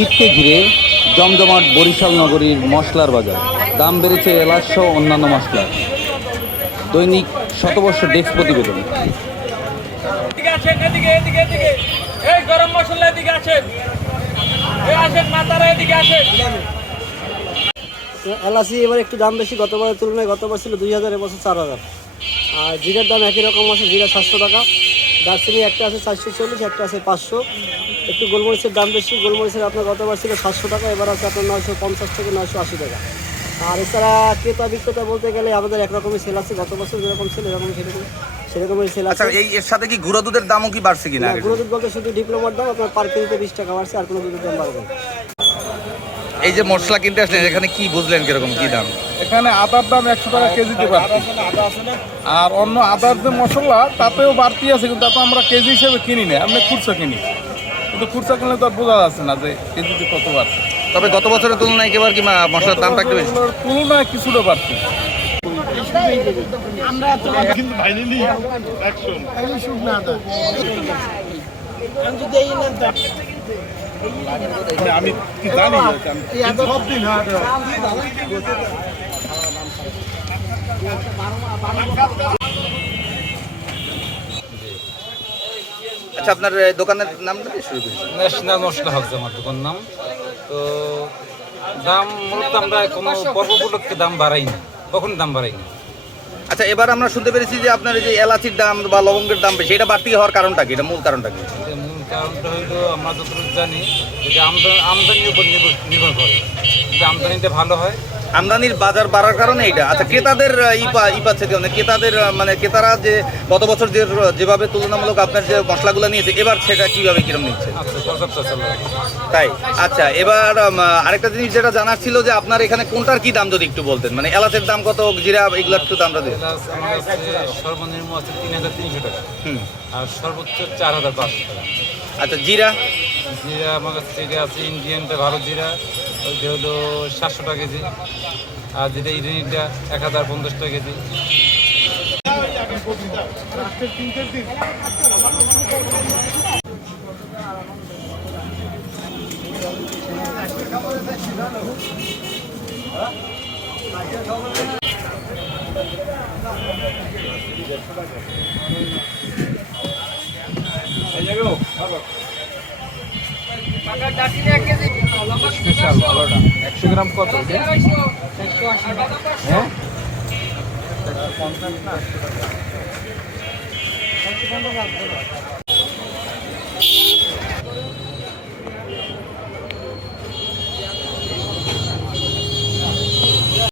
ঈদকে ঘিরে জমজমাট বরিশাল নগরীর মশলার বাজার। দাম বেড়েছে এলাচ সহ অন্যান্য মশলার দৈনিক শতবর্ষ ডেস্ক প্রতিবেদন। এদিকে আসেন এদিকে এদিকে এদিকে। এই গরম মশলা এদিকে আসেন। এই আসেন মাতারা এদিকে আসেন। এলাচি এবার একটু দাম বেশি গতবারের তুলনায় গতবার ছিল দুই হাজার এবছর চার হাজার। আর জিরার দাম একই রকম আছে জিরা সাতশো টাকা। দার্চিনি একটা আছে চারশো চল্লিশ একটা আছে পাঁচশো। একটু গোলমরিচের দাম বেশি গোলমরিচের আপনার গতবার ছিল সাতশো টাকা এবার আছে আপনার নয়শো পঞ্চাশ থেকে নয়শো আশি টাকা। আর এছাড়া ক্রেতা বিক্রেতা বলতে গেলে আমাদের একরকমই সেল আছে গত বছর যেরকম ছিল এরকম সেরকম সেরকমই সেল আছে। আচ্ছা এই এর সাথে কি গুঁড়ো দুধের দামও কি বাড়ছে কিনা? না, গুঁড়ো দুধ বলতে শুধু ডিপ্লোমার দাম আপনার পার কেজিতে বিশ টাকা বাড়ছে আর কোনো দুধের দাম বাড়বে এই যে মশলা কিনতে আসলেন এখানে কি বুঝলেন কীরকম কি দাম? এখানে আদার দাম একশো টাকা কেজিতে বাড়তি। আর অন্য আদার যে মশলা তাতেও বাড়তি আছে কিন্তু তাতে আমরা কেজি হিসেবে কিনি না আমরা খুচরা কিনি। কিন্তু খুচরা কিনলে তো আর বোঝা যাচ্ছে না যে কেজিতে কত বাড়ছে তবে গত বছরের তুলনায় একেবারে কি মশলার দামটা একটু বেশি? তুলনায় কিছুটা বাড়তি। আমি কি জানি সব দিন আচ্ছা আপনার দোকানের নামটা শুরু করি। ন্যাশনাল মশলা হাউস আমার দোকান নাম। তো দাম মূলত আমরা কোনো পর্ব উপলক্ষে দাম বাড়াইনি কখন দাম বাড়াইনি আচ্ছা এবার আমরা শুনতে পেরেছি যে আপনার যে এলাচির দাম বা লবঙ্গের দাম বেশি এটা বাড়তি হওয়ার কারণটা কি? এটা মূল কারণটা কি? মূল কারণটা হইল আমরা যতটুকু জানি যে আমদানি আমদানির উপর নির্ভর নির্ভর করে। যদি আমদানিটা ভালো হয় আমদানির বাজার বাড়ার কারণে এটা। আচ্ছা ক্রেতাদের আহ, ই পা- ই পাচ্ছে কি মানে ক্রেতাদের মানে ক্রেতারা যে গত বছর যে যেভাবে তুলনামূলক আপনার যে মশলাগুলো নিয়েছে এবার সেটা কীভাবে কিরম নিচ্ছে? তাই? আচ্ছা এবার আরেকটা জিনিস যেটা জানার ছিল যে আপনার এখানে কোনটার কি দাম যদি একটু বলতেন? মানে এলাচের দাম কত জিরা এগুলো একটু দামটা কাছে সর্বনিম্ন আছে তিন হাজার তিনশো টাকা। হুম। আর সর্বোচ্চ চার হাজার পাঁচশো টাকা। আচ্ছা জিরা? জিরা আমার কাছে আছে ইন্ডিয়ানটা ভালো জিরা। ওইটা হলো সাতশো টাকা কেজি। আর যেটা ইরানিটা এক হাজার পঞ্চাশ টাকা কেজি। টাকা ডাকি এক কেজি স্পেশাল ভালোটা। একশো গ্রাম কত হ্যাঁ? পঞ্চাশ না?